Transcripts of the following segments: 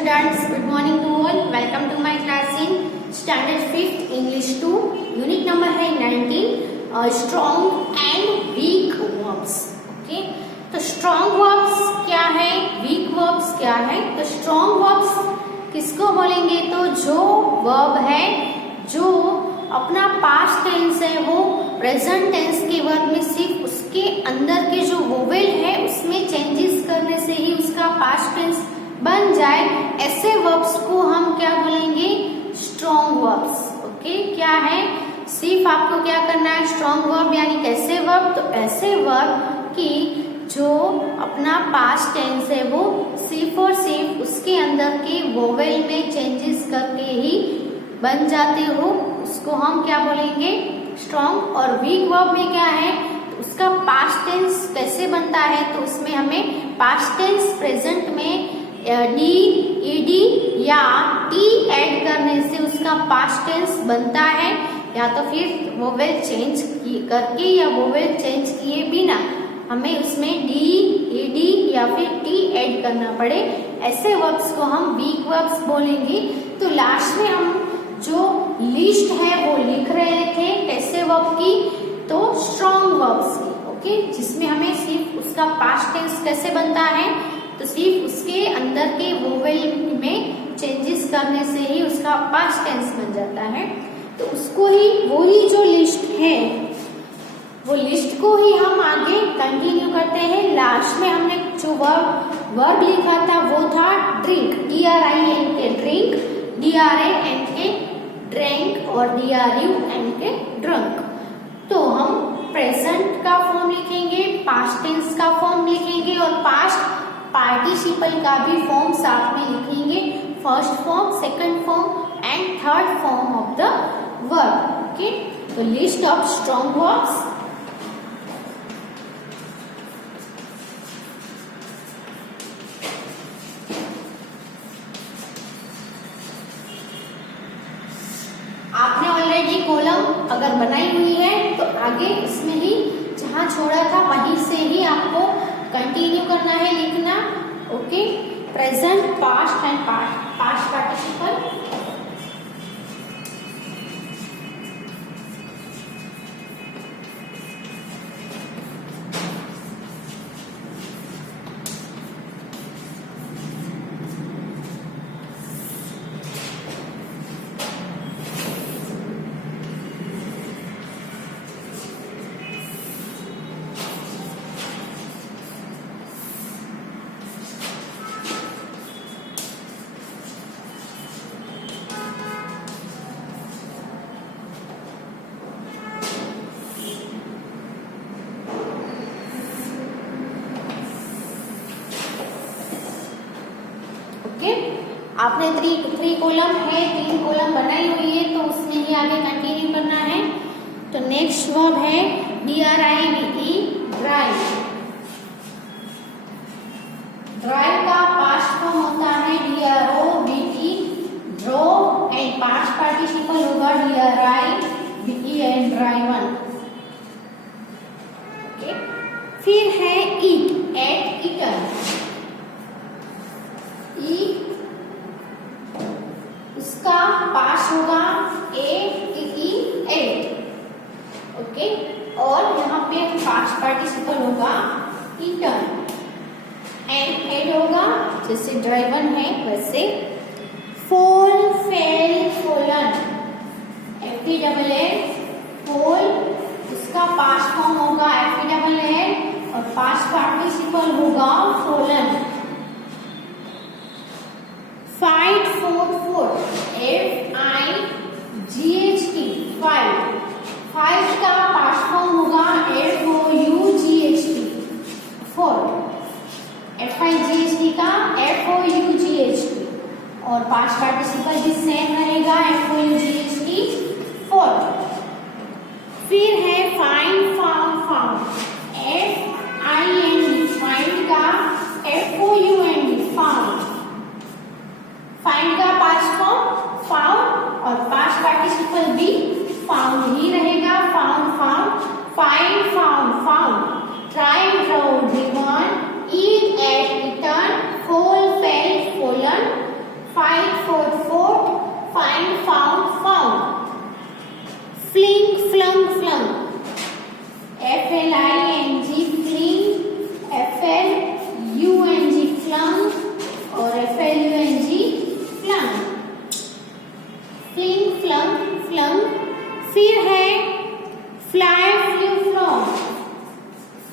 students, good morning to all. Welcome to my class in standard 5th English 2. Unit number है 19 strong and weak verbs. Okay, तो strong verbs क्या है, weak verbs क्या है? तो strong verbs किसको बोलेंगे? तो जो verb है जो अपना पास्ट टेंस है वो प्रेजेंट टेंस के वर्ब में सिर्फ उसके अंदर के जो वोवेल है उसमें चेंजेस करने से ही उसका पास्ट टेंस बन जाए, ऐसे वर्ब्स को हम क्या बोलेंगे? Strong verbs. ओके, क्या है? सिर्फ आपको क्या करना है? स्ट्रॉन्ग वर्ब यानी कैसे वर्ब? तो ऐसे वर्ब की जो अपना पास्ट टेंस है वो सिर्फ और सिर्फ उसके अंदर के वोवेल में चेंजेस करके ही बन जाते हो, उसको हम क्या बोलेंगे? स्ट्रॉन्ग. और वीक वर्ब में क्या है? तो उसका पास्ट टेंस कैसे बनता है? तो उसमें हमें पास्ट टेंस प्रेजेंट में डी, ईडी या टी ऐड करने से उसका पास्ट टेंस बनता है, या तो फिर वोवेल चेंज करके या वोवेल चेंज किए बिना हमें उसमें डी, ईडी या फिर टी ऐड करना पड़े, ऐसे वर्ब्स को हम वीक वर्ब्स बोलेंगे. तो लास्ट में हम जो लिस्ट है वो लिख रहे थे कैसे वर्ब की? तो स्ट्रॉन्ग वर्ब्स की. ओके, जिसमें हमें सिर्फ उसका पास्ट टेंस कैसे बनता है? तो सिर्फ उसके अंदर के वोवेल में चेंजेस करने से ही उसका पास्ट टेंस बन जाता है. तो उसको ही वही जो लिस्ट है वो लिस्ट को ही हम आगे कंटिन्यू करते हैं. लास्ट में हमने जो वर्ब लिखा था वो था drink, DRINK drink, DRANK drank और DRUNK ड्रंक. तो हम प्रेजेंट का फॉर्म लिखेंगे, पास्ट टेंस का फॉर्म लिखेंगे और पास्ट पार्टिसिपल का भी फॉर्म साथ में लिखेंगे. First form, second form and third form of the verb. Okay, तो लिस्ट ऑफ स्ट्रॉन्ग वर्ब्स. आपने ऑलरेडी कॉलम अगर बनाई हुई है तो आगे इसमें ही जहां छोड़ा था वहीं से ही आपको कंटिन्यू करना है लिखना. Okay, present, past and past participle. Okay, आपने थ्री कॉलम है, 3 कॉलम बनाई हुई है तो उसमें ही आगे कंटिन्यू करना है. तो नेक्स्ट वर्ब है DRIVE ड्राइव. ड्राइव का पास्ट फॉर्म होता है DROVE draw and past participle होगा DRIVE एंड ड्राइवन. ओके, फिर है ईट, एट, ईटन. उसका पास्ट होगा एट. ओके, और यहाँ पे पास्ट पार्टिसिपल होगा ईटन. एंड हेड होगा जैसे ड्राइवन है वैसे. Fall, fail, fallen, FELL fall, उसका पास्ट फॉर्म होगा FELL और पास्ट पार्टिसिपल होगा fallen. Fight, fort, FIGHT fight. Fight का पास्ट फॉर्म होगा FOUGHT फोर्ट. FIGHT का FOUGHT और पास्ट पार्टिसिपल भी सेम रहेगा FOUGHT फोर्ट. फिर है फाइंड, फाउंड, FIND फाइंड का FOUND फाउंड. फाइंड का पास्ट फॉर्म फाउंड और पास्ट पार्टिसिपल भी फाउंड ही रहेगा. Found, find, found. Drive, drove, driven, eat, ate, eaten, fall, fell, fallen, फिर है fly, flew, flown.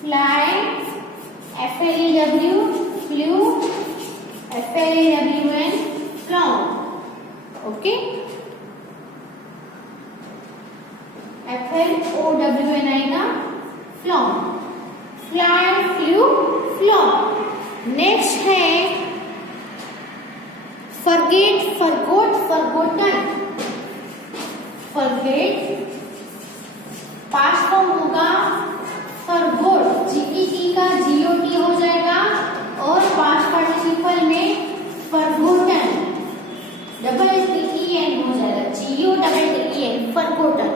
Fly FLEW, flew FLAWN, flown. Okay, FLOWN आएगा, flown. Fly, flew, flown. Next है forget, forgot, forgotten. Forget past form होगा forgot, GET का GOT हो जाएगा और past participle में फॉरगॉटन TTEN हो जाएगा, GOTTEN, फॉरगॉटन।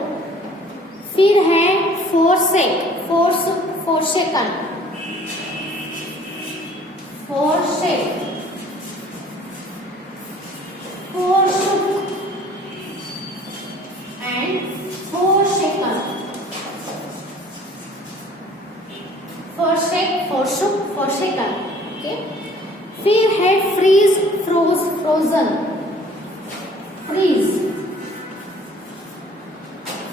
फिर है forsake, forsaken, forsake, forsook and forsaken, forsake, forsook, forsaken। Okay, फिर है freeze, froze, frozen, freeze,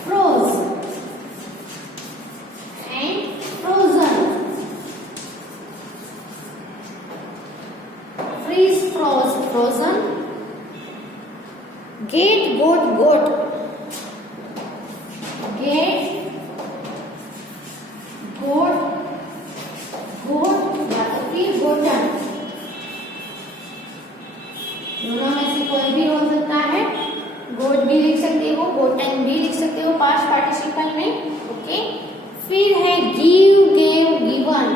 froze and frozen, freeze, froze, frozen। get, got, got, get, got, got या तो फिर gotten, दोनों में से कोई भी हो सकता है। got भी लिख सकते हो, gotten भी लिख सकते हो पास्ट पार्टिसिपल में। ओके, फिर है give, gave, given,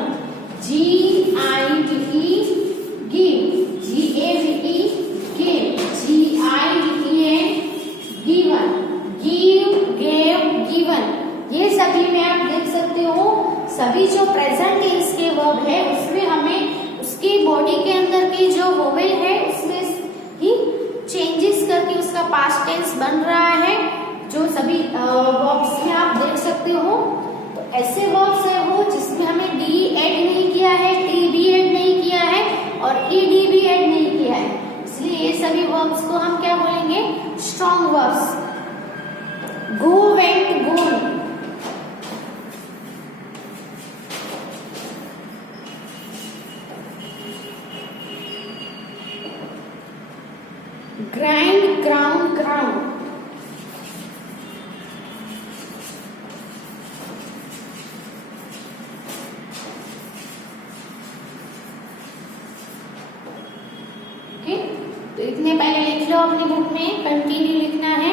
GIVE, give, GAVE, give, GIVEN, given, give, gave, given। ये सभी में आप देख सकते हो, सभी जो प्रेजेंट टेंस के वर्ब है उसमें हमें उसकी बॉडी के अंदर की जो वोवेल है उसमें ही चेंजेस करके उसका पास्ट टेंस बन रहा है। जो सभी वर्ब्स में आप देख सकते हो, तो ऐसे वर्ब्स है वो जिसमें हमें डी ऐड नहीं किया है, टी भी ऐड नहीं किया है और ईडी भी ऐड नहीं किया है, इसलिए ये सभी वर्ब्स को हम क्या बोलेंगे, स्ट्रॉन्ग वर्ब्स। गो, वेंट, गोन, grind, ground, ground, ओके। तो इतने पहले लिख लो अपनी बुक में, कंटिन्यू लिखना है।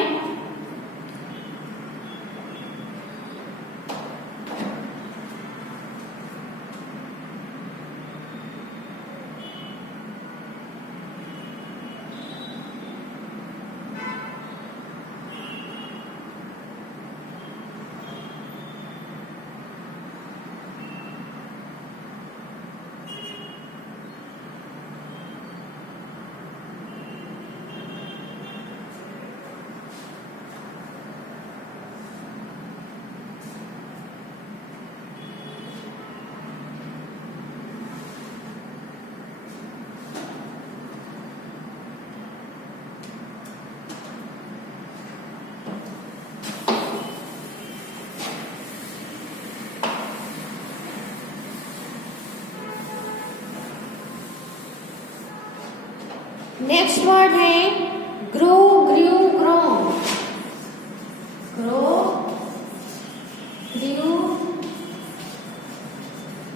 नेक्स्ट वर्ड है grow, grew, grown, grow, grew,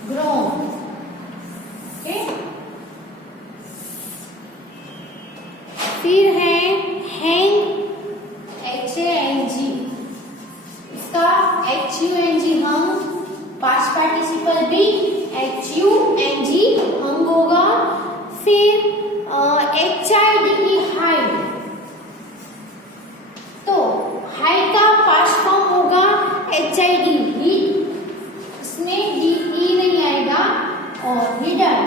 grown. Okay, फिर है हैंग, HANG, इसका HUNG हम, पास्ट पार्टिसिपल भी HUNG हंग होगा। फिर HIDE, हाइड, तो हाइड का पास्ट फॉर्म होगा HID, इसमें DE नहीं आएगा। और hidden,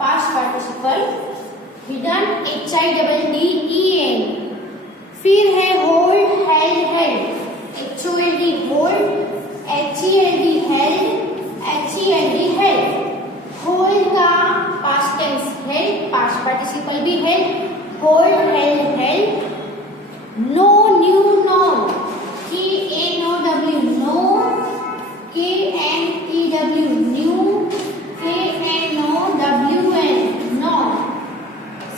past participle hidden, HIDDEN। फिर है hold, held, held, HOLD, hold, HELD, held, HELD, held. Hold का past tense held, past participle भी held, hold, held, held. No, new, non, ही, KNEW new, KNOWN no,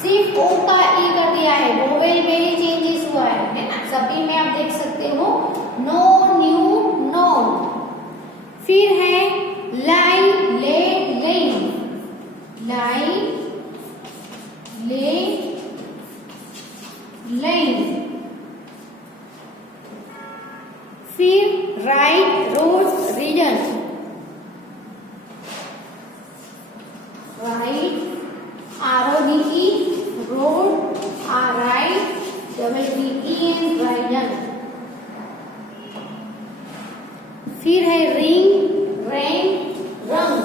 सिर्फ ओ का ई कर दिया है, vowel में ही चेंजेस हुआ है ना, सभी में आप देख सकते हो नो न्यू नो। फिर है लाई ले लेन, लाई ले लेन। फिर ride rode ridden, ride RODE rode, ride WEEN ridden. फिर है ring rang rung,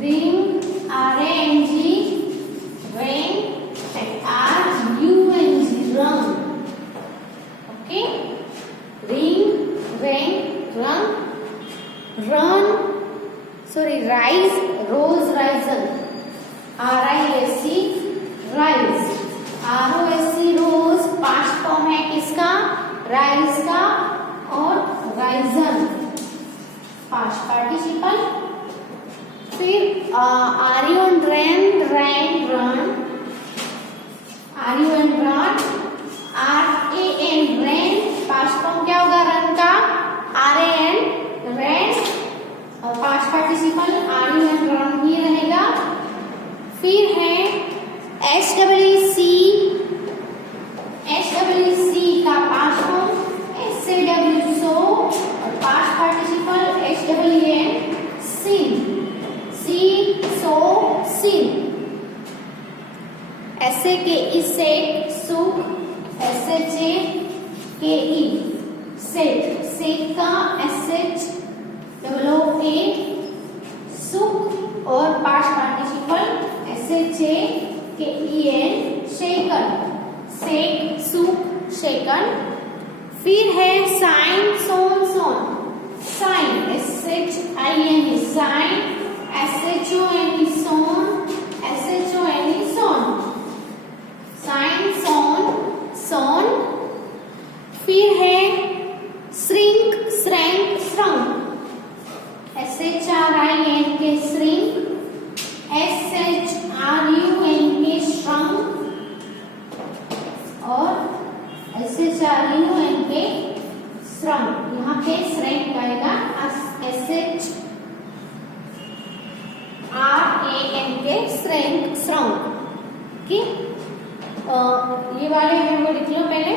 ring RANG rang and RUNG rung. Okay, ring rang rung. Run sorry rise rose risen, RISC rise, ROSC rose past form है किसका, rise का, और risen past participle. फिर RUN ran ran run, RUN run, RAN ran past form क्या होगा run का, RAN ran, और past participle RUN run ही रहेगा। फिर है SWC, SWC का पास्ट फॉर्म SAW सो, और पास्ट पार्टिसिपल SWN सिन, सी सो सिन। SAKE सेट सुख, SHAKE सेट, सेट का SHOOA सुख, और पास्ट पार्टिसिपल SHAKEN शेकन, सेक सुख शेकन। फिर है साइन सोन सोन, साइन SHIN साइन, SHONE सोन, SHONE सोन, साइन सोन सोन। फिर है shrink shrank shrunk, SHRINK shrink, SHRUNK shrunk, और SHRUNK श्रंक। यहाँ पे श्रैंक आएगा SHRANK श्रैंक श्रंक। ठीक, ये वाले हम वो लिख लो पहले।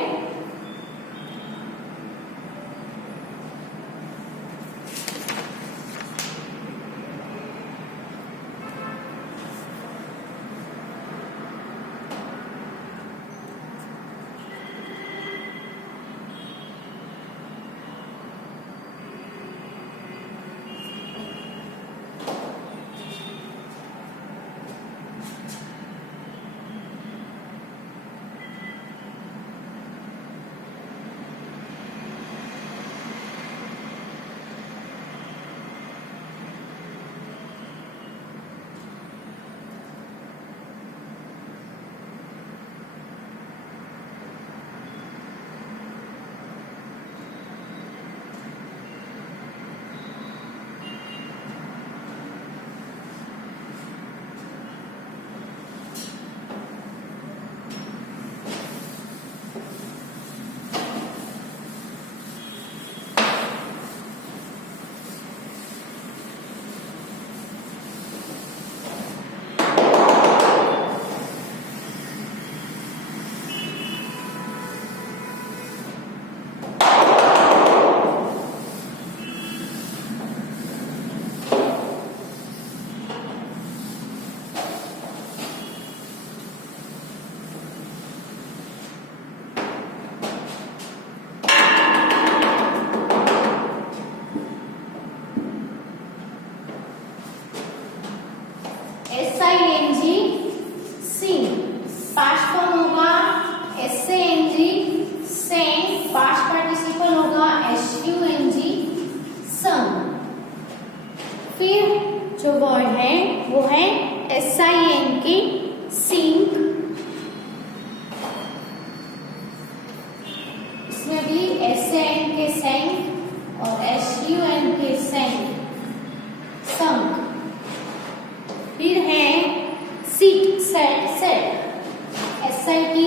SAT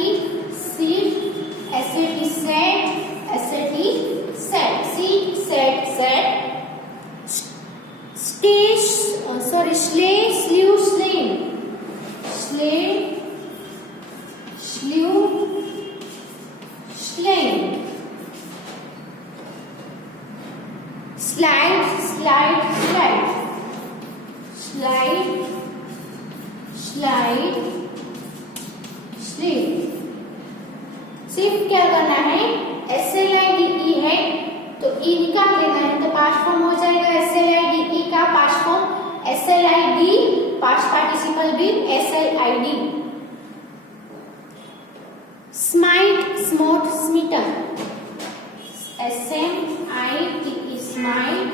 seat, SAT set, SAT set, seat set set, slay sleeve slain, slay sleeve slain, slide slide slide, slide slide sleeve. सिर्फ क्या करना है, SLIDE है तो ई निकाल लेना है, तो पास्ट फॉर्म हो जाएगा SLIDE का past form SLID, past participle with SLID। Smite smote smitten, SMITE smite,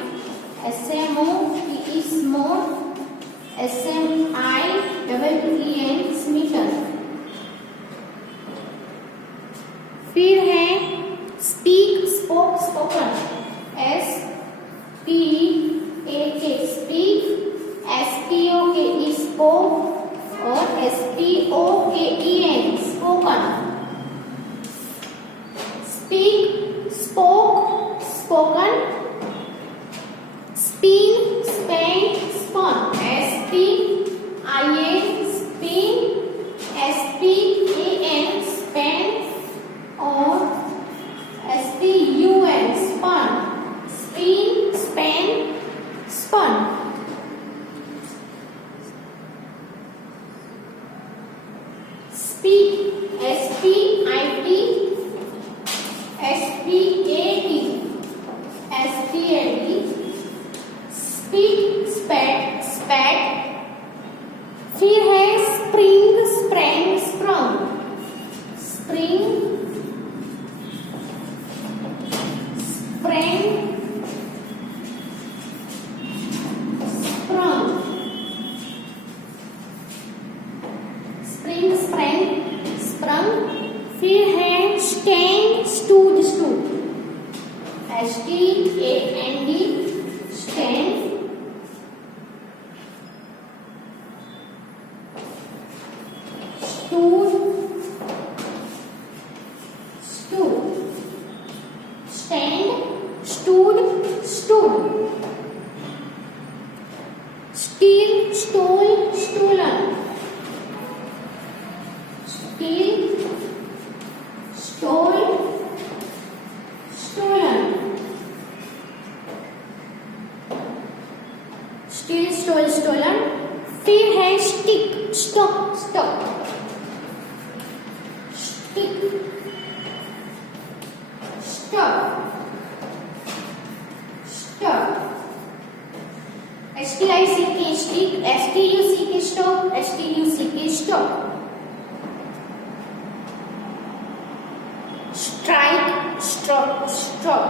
SMOTE smote, SMIEEN smitten. फिर है speak spoke spoken, SPAK speak, SPOKE spoke और SPOKEN spoken. Speak spoke spoken, spin span spun, SPIN spin, SPAN span और SPUN spun, spin span spun. Speak SPIT SPAT speak spat spat. फिर है spring sprang sprung, spring sprang sprung, spring sprang sprung. फिर है stand stood stood, STAND stand. Stood stood, stand stood stood. Steal stole stolen, steal stole stolen, steal stole stolen. फिर है stick stuck stuck, stick stuck stuck, STICK stick, STUCK stuck, STUCK stuck. Strike struck struck,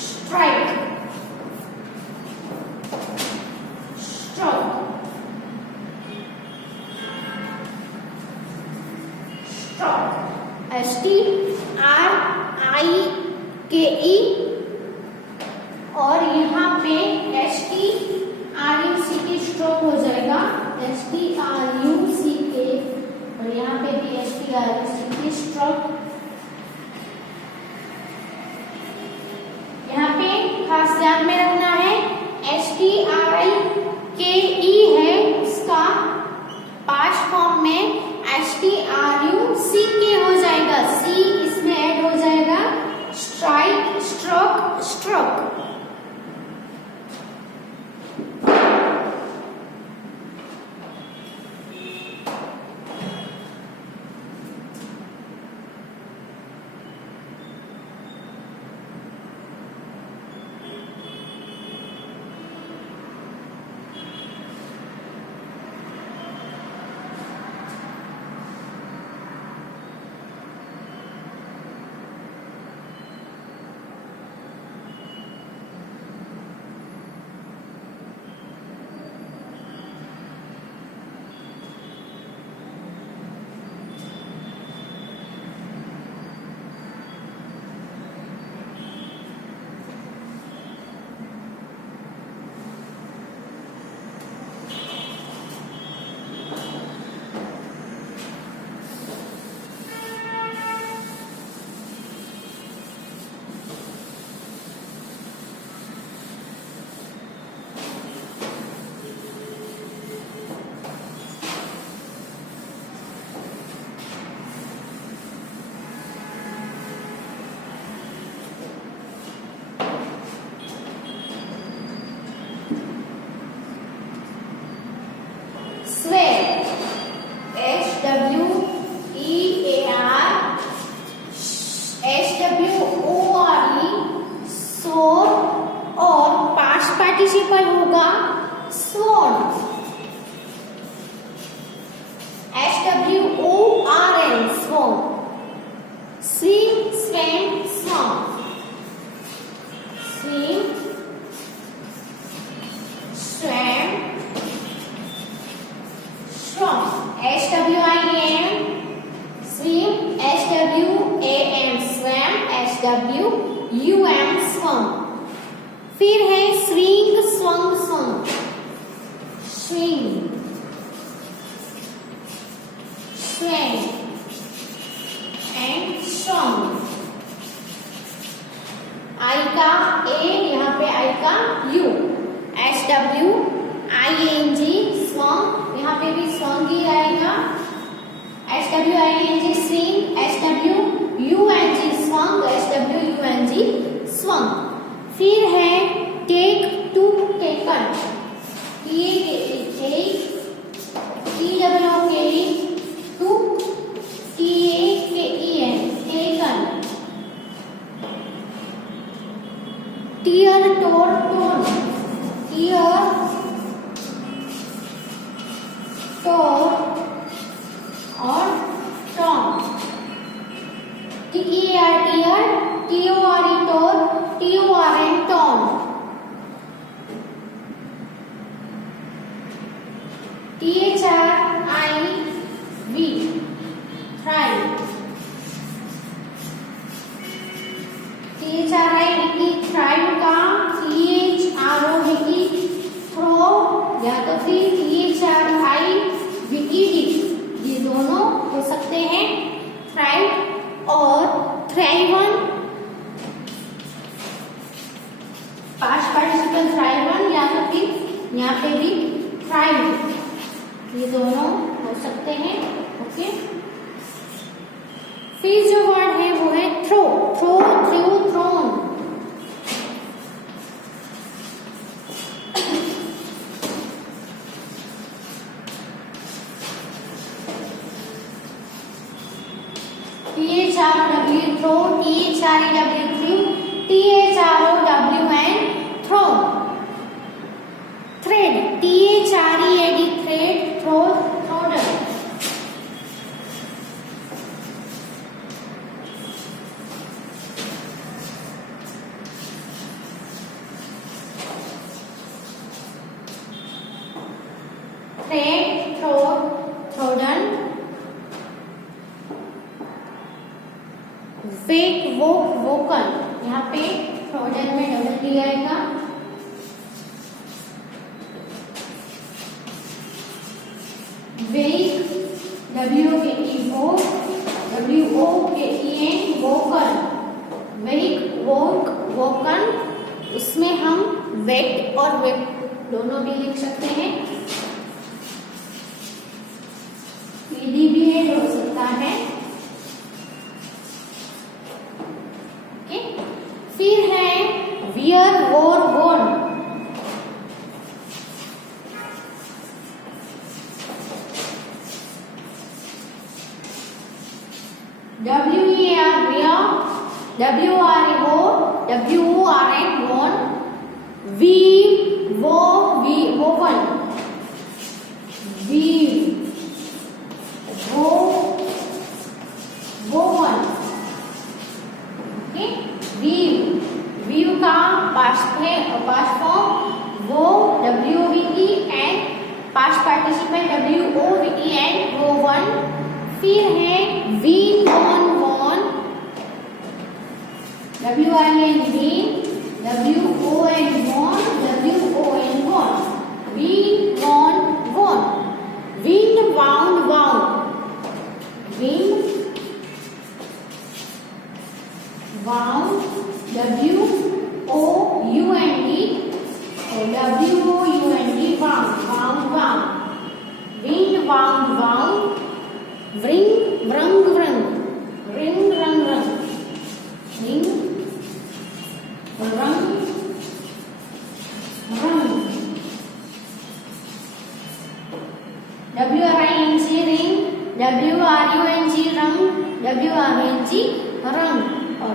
strike struck, struck, STRIKE और यहाँ पे STRUCK stroke हो जाएगा, STRUCK और यहाँ पे भी STRUCK स्ट्रोक। यहाँ पे खास ध्यान में रखना है STRIKE है, उसका पास्ट फॉर्म में STRUCK हो जाएगा, C इसमें ऐड हो जाएगा, strike stroke. SWIM swim, SWAM swam, SWUM swum। फिर है swing swung swung, swing swam and swung। आई का ए, यहाँ पे आई का यू, SWING swung, यहाँ पे भी swung ही आएगा, SWING swing, SWUNG swung, SWUNG swung। फिर है take to taken, take TOOK TAKEN taken। tear tore torn, tear tore और torn। TEAR tear, TORE tore, TORN torn। THRIV thrive, THRIV thrive का THRO Vicky throw, या तो फिर THRIVED, ये दोनों हो सकते हैं, थ्राइव और थ्राइवन, पास्ट पार्टिसिपल थ्राइवन, या तो फिर यहाँ पे भी थ्राइव, ये दोनों हो सकते हैं। ओके, फिर जो वर्ड है वो है throw, throw threw thrown. THRW throw, THREW threw, THROWN thrown। thread, THREAD thread, throw trodden। thread, throw trodden। wake woke woken, यहाँ पे trodden में डबल टी आएगा। wake, WOKE woke, WOKEN woken, wake woke woken, उसमें हम wake और wake दोनों भी लिख सकते हैं, ईडी भी ऐड हो सकता है। ओके, फिर है wear wore worn, WEAR wear, WRE wore, WORN worn, weave woven, weave woven। Okay, weave का पास्ट फॉर्म वो, WOVE and past participle WOVEN woven। फिर है wean worn worn, WIN wean, WON worn, WON worn, wean worn worn। wind wound wound, wind wound, WOUND, wound, wound wound। wind wound wound, wring wrung wrung, ring rung rung, ring rung rung। WRING ring, WRUNG rung, WRNG rung। और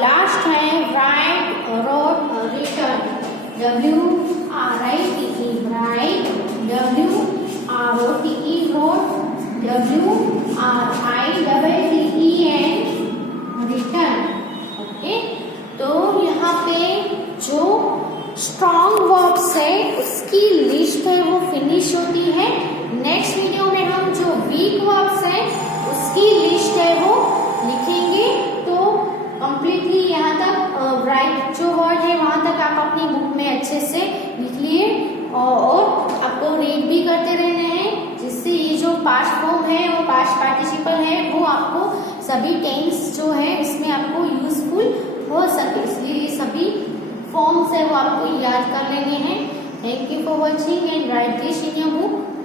last है write, wrote, return, WRITE write, WROTE wrote, WRITTEN return। Okay, तो यहाँ पे जो strong verbs है उसकी list है वो फिनिश होती है। नेक्स्ट वीडियो में हम जो अच्छे से लिख लिए और आपको रीड भी करते रहना है, जिससे ये जो पास्ट फॉर्म है और पास्ट पार्टिसिपल है वो आपको सभी टेंस जो है इसमें आपको यूजफुल हो सके, इसलिए ये सभी फॉर्म्स है वो आपको याद कर लेने हैं। Thank you for watching and right this in your book.